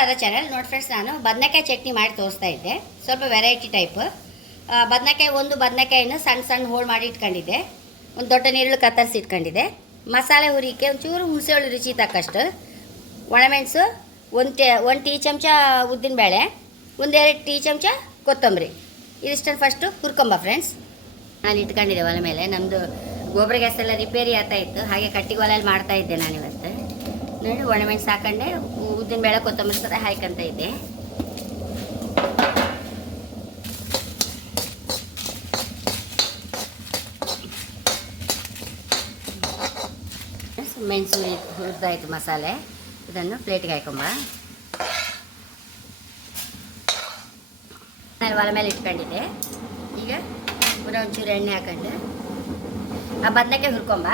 Radha channel ನೋಡಿ friends ನಾನು ಬದನೆಕಾಯಿ ಚಟ್ನಿ ಮಾಡಿ ತೋರಿಸ್ತಾ ಇದ್ದೆ. ಸ್ವಲ್ಪ ವೆರೈಟಿ ಟೈಪ್ ಬದನೆಕಾಯಿ, ಒಂದು ಬದನೆಕಾಯಿನ ಸಣ್ಣ ಸಣ್ಣ ಹೋಳು ಮಾಡಿ ಇಟ್ಕೊಂಡಿದ್ದೆ. ಒಂದು ದೊಡ್ಡ ನೀರುಳ್ಳಿ ಕತ್ತರಿಸಿ ಇಟ್ಕೊಂಡಿದ್ದೆ. ಮಸಾಲೆ ಹುರಿಕೆ ಒಂಚೂರು ಹುಣಸೆಹಳ್ಳಿ ರುಚಿ ತಕ್ಕಷ್ಟು. ಒಣಮೆಣಸು, ಒಂದು ಟೇ, ಒಂದು ಟೀ ಚಮಚ ಉದ್ದಿನಬೇಳೆ ಒಂದೆರಡು ಟೀ ಚಮಚ ಕೊತ್ತಂಬರಿ. ಇದಿಷ್ಟನ್ನು ಫಸ್ಟು ಹುರ್ಕೊಂಬ ಫ್ರೆಂಡ್ಸ್ ನಾನು ಇಟ್ಕೊಂಡಿದ್ದೆ ಒಲೆ ಮೇಲೆ. ನಮ್ಮದು ಗೊಬ್ಬರ ಗ್ಯಾಸ್ ಎಲ್ಲ ರಿಪೇರಿ ಆಗ್ತಾ ಇತ್ತು. ಹಾಗೆ ಕಟ್ಟಿಗೆ ಒಲೆಯಲ್ಲಿ ಮಾಡ್ತಾ ಇದ್ದೆ ನಾನು ಇವತ್ತು ನೋಡಿ ಒಣಮೆಣಸು ಹಾಕೊಂಡೆ. ಉದ್ದಿನ ಬೇಳೆ, ಕೊತ್ತಂಬರಿ ಸರ ಹಾಯ್ಕೊಂತ ಇದ್ದೆ. ಮೆಣಸು ಹುರಿದಾಯ್ತು ಮಸಾಲೆ. ಇದನ್ನು ಪ್ಲೇಟಿಗೆ ಹಾಕೊಂಬ. ನಾನು ಒಲೆ ಮೇಲೆ ಇಟ್ಕೊಂಡಿದ್ದೆ. ಈಗ ಪುನಃ ಒಂಚೂರು ಎಣ್ಣೆ ಹಾಕೊಂಡು. ಆ ಬದನೆಕಾಯಿ ಹುರ್ಕೊಂಬ.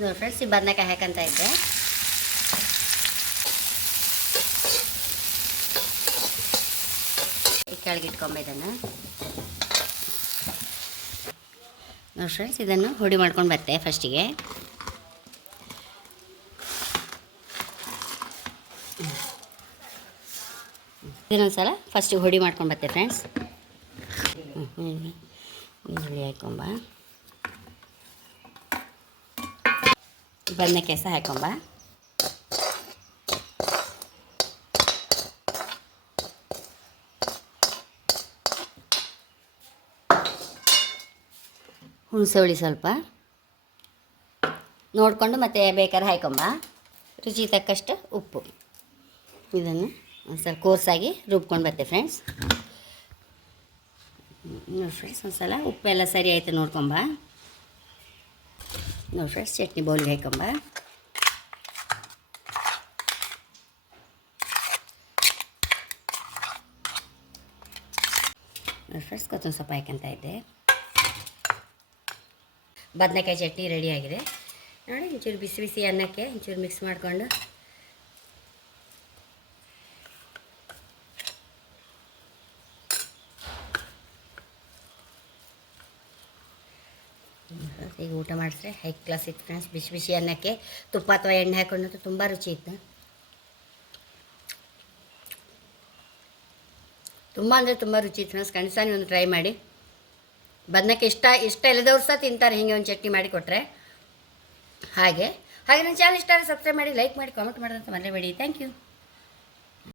ನೋಡಿ ಫ್ರೆಂಡ್ಸ್ ಈ ಬದನೆಕಾಯಿ ಹಾಕಂತ ಇದ್ದೆ. ಕೆಳಗೆ ಇದನ್ನು ನೋಡಿ ಫ್ರೆಂಡ್ಸ್ ಇದನ್ನು ಹುಡಿ ಮಾಡ್ಕೊಂಡು ಬರ್ತೆ ಫಸ್ಟಿಗೆ ಇದನ್ನೊಂದ್ಸಲ ಫಸ್ಟಿಗೆ ಹುಡಿ ಮಾಡ್ಕೊಂಡು ಬರ್ತೆ ಫ್ರೆಂಡ್ಸ್ ಈರುಳ್ಳಿ ಹಾಕೊಂಬ. ಬದನೆಕಾಯಿ ಸಹ ಹಾಕೊಂಬ. ಹುಣಸೆ ಸ್ವಲ್ಪ. ನೋಡಿಕೊಂಡು ಮತ್ತೆ ಬೇಕಾದ್ರೆ ಹಾಯ್ಕೊಂಬ. ರುಚಿ ತಕ್ಕಷ್ಟು ಉಪ್ಪು. ಇದನ್ನು ಒಂದು ಸಲ ಕೋರ್ಸಾಗಿ ರುಬ್ಕೊಂಡು ಬರ್ತೆ ಫ್ರೆಂಡ್ಸ್ ನೋಡಿ ಫ್ರೆಂಡ್ಸ್ ಒಂದು ಸಲ ಉಪ್ಪೆಲ್ಲ ಸರಿ ಆಯಿತು ನೋಡ್ಕೊಂಬ. ನೋಡಿ ಫ್ರೆಂಡ್ಸ್ ಚಟ್ನಿ ಬೌಲ್ಗೆ ಹಾಕೊಂಬ ನೋಡಿ ಫ್ರೆಂಡ್ಸ್ ಕೊತ್ತಂಬರಿ ಸೊಪ್ಪು ಹಾಕಂತ ಇದ್ದೆ. ಬದನೆಕಾಯಿ ಚಟ್ನಿ ರೆಡಿಯಾಗಿದೆ ನೋಡಿ, ಒಂಚೂರು ಬಿಸಿ ಬಿಸಿ ಅನ್ನಕ್ಕೆ ಒಂಚೂರು ಮಿಕ್ಸ್ ಮಾಡಿಕೊಂಡು. ಈಗ ಊಟ ಮಾಡಿದ್ರೆ ಹೈ ಕ್ಲಾಸ್ ಇತ್ತು ಫ್ರೆಂಡ್ಸ್ ಬಿಸಿ ಬಿಸಿ ಅನ್ನಕ್ಕೆ ತುಪ್ಪ ಅಥವಾ ಎಣ್ಣೆ ಹಾಕೊಂಡು ತುಂಬ ರುಚಿ ಇತ್ತು. ತುಂಬ ಅಂದರೆ ತುಂಬ ರುಚಿ ಇತ್ತು ಫ್ರೆಂಡ್ಸ್ ಖಂಡಿತ ನೀವು ಒಂದು ಟ್ರೈ ಮಾಡಿ. ಬದನೆಕ್ಕೆ ಇಷ್ಟ ಇಷ್ಟ ಇಲ್ಲದವ್ರು ಸಹ ತಿಂತಾರೆ, ಹೀಗೆ ಒಂದು ಚಟ್ನಿ ಮಾಡಿ ಕೊಟ್ಟರೆ ಹಾಗೆ. ಹಾಗೆ ನನ್ನ ಚಾನಲ್ ಇಷ್ಟ ಆದರೆ ಸಬ್ಸ್ಕ್ರೈಬ್ ಮಾಡಿ ಲೈಕ್ ಮಾಡಿ ಕಾಮೆಂಟ್ ಮಾಡೋದಂತ ಮರೆಯಬೇಡಿ ಥ್ಯಾಂಕ್ ಯು